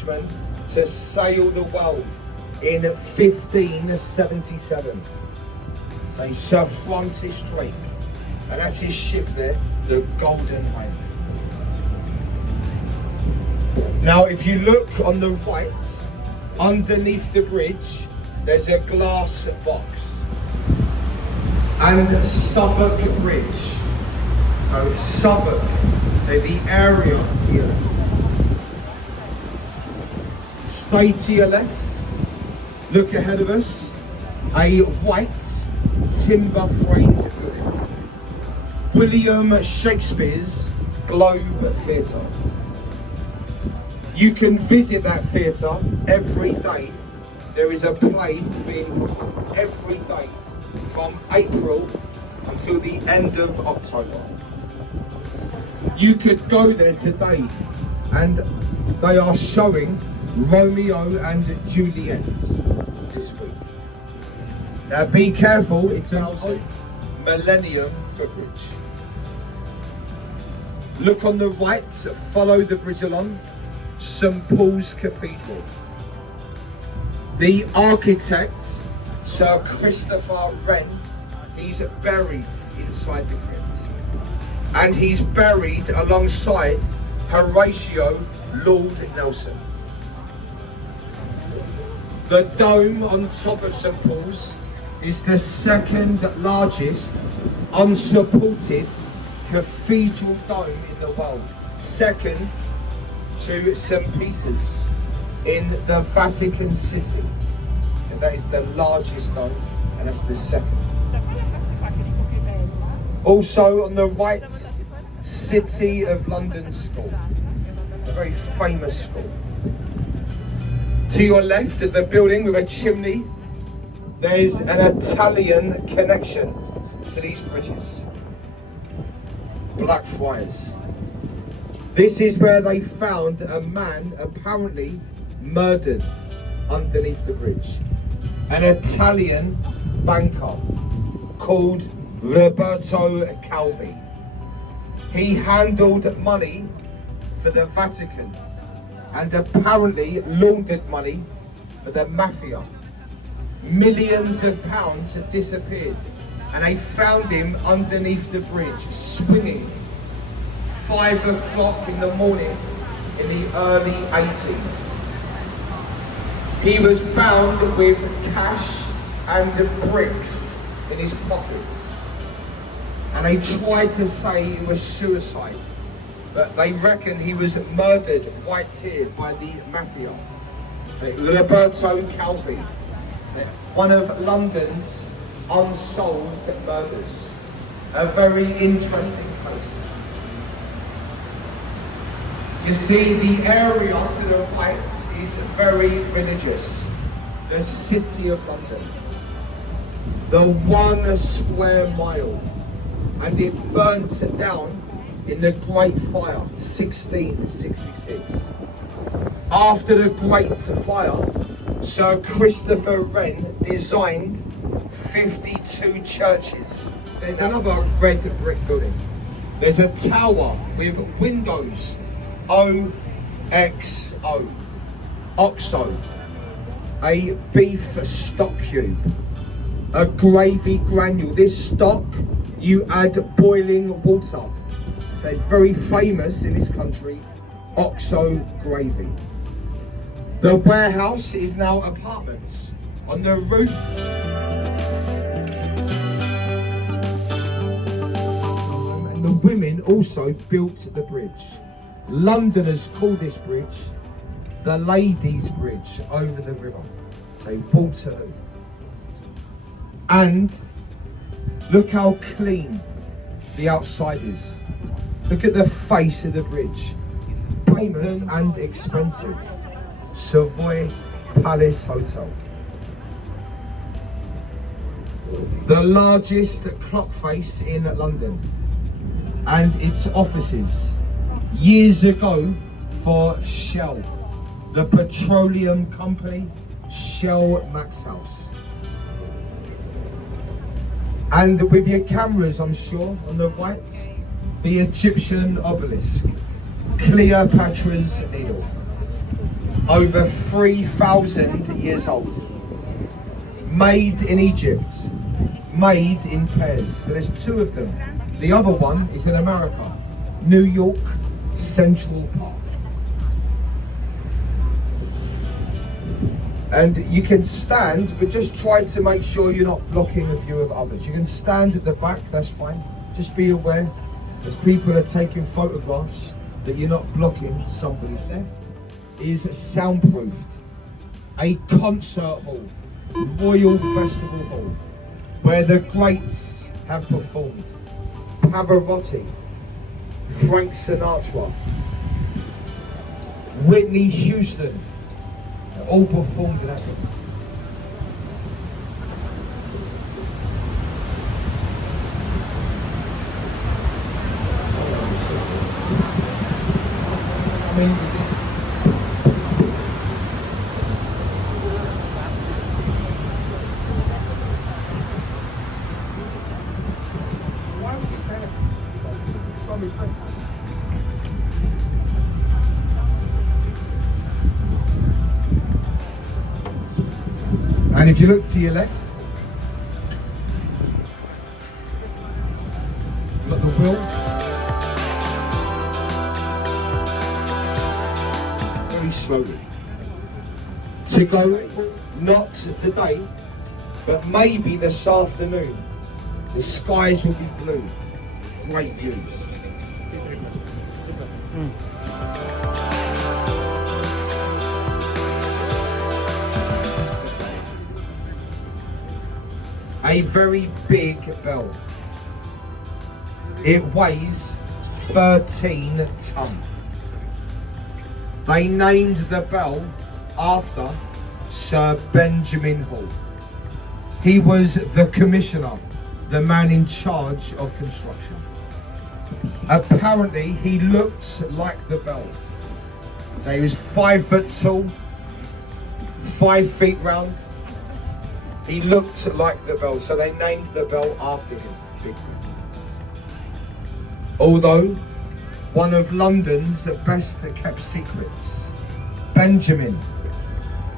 Englishman to sail the world in 1577. So Sir Francis Drake, and that's his ship there, the Golden Hind. Now if you look on the right, underneath the bridge, there's a glass box. And Suffolk Bridge. So Suffolk, so the area to your left. Stay to your left, look ahead of us, a white timber framed building. William Shakespeare's Globe Theatre. You can visit that theatre every day. There is a play being performed every day from April until the end of October. You could go there today and they are showing Romeo and Juliet this week. Now be careful, it's an old Millennium Footbridge. Look on the right, follow the bridge along, St Paul's Cathedral. The architect, Sir Christopher Wren, he's buried inside the crypt. And he's buried alongside Horatio Lord Nelson. The dome on top of St Paul's is the second largest unsupported cathedral dome in the world. Second to St Peter's in the Vatican City. And that is the largest dome, and that's the second. Also on the right, City of London School. It's a very famous school. To your left at the building with a chimney, there's an Italian connection to these bridges. Blackfriars. This is where they found a man apparently murdered underneath the bridge. An Italian banker called Roberto Calvi. He handled money for the Vatican and apparently laundered money for the mafia. Millions of pounds had disappeared and they found him underneath the bridge swinging 5 o'clock in the morning in the early 80s. He was found with cash and bricks in his pockets. And they tried to say it was suicide, but they reckon he was murdered right here by the mafia. So Roberto Calvi, one of London's unsolved murders. A very interesting case. You see, the area to the right is very religious. The City of London. The 1 square mile. And it burnt down in the Great Fire, 1666. After the Great Fire, Sir Christopher Wren designed 52 churches. There's another red brick building. There's a tower with windows, OXO, OXO, a beef stock cube, a gravy granule. This stock, you add boiling water. So it's very famous in this country, OXO gravy. The warehouse is now apartments. On the roof, and the women also built the bridge. Londoners call this bridge the Ladies' Bridge over the river, so Waterloo. And look how clean the outside is. Look at the face of the bridge. Famous and expensive. Savoy Palace Hotel. The largest clock face in London. And its offices. Years ago for Shell. The petroleum company, Shell Max House. And with your cameras, I'm sure, on the right, the Egyptian obelisk, Cleopatra's Needle. over 3,000 years old. Made in Egypt, made in pairs. So there's two of them. The other one is in America, New York Central Park. And you can stand, but just try to make sure you're not blocking the view of others. You can stand at the back, that's fine. Just be aware, as people are taking photographs, that you're not blocking somebody's left. Is soundproofed. A concert hall, Royal Festival Hall, where the greats have performed. Pavarotti, Frank Sinatra, Whitney Houston, all performed in that. I mean, why would you say that? From his friend. And if you look to your left, you've got the wheel. Very slowly. To go, not today, but maybe this afternoon, the skies will be blue. Great views. A very big bell. It weighs 13 tons. They named the bell after Sir Benjamin Hall. He was the commissioner, the man in charge of construction. Apparently he looked like the bell. So he was 5 foot tall, 5 feet round. He looked like the bell, so they named the bell after him. Although one of London's best kept secrets, Benjamin,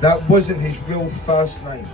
that wasn't his real first name.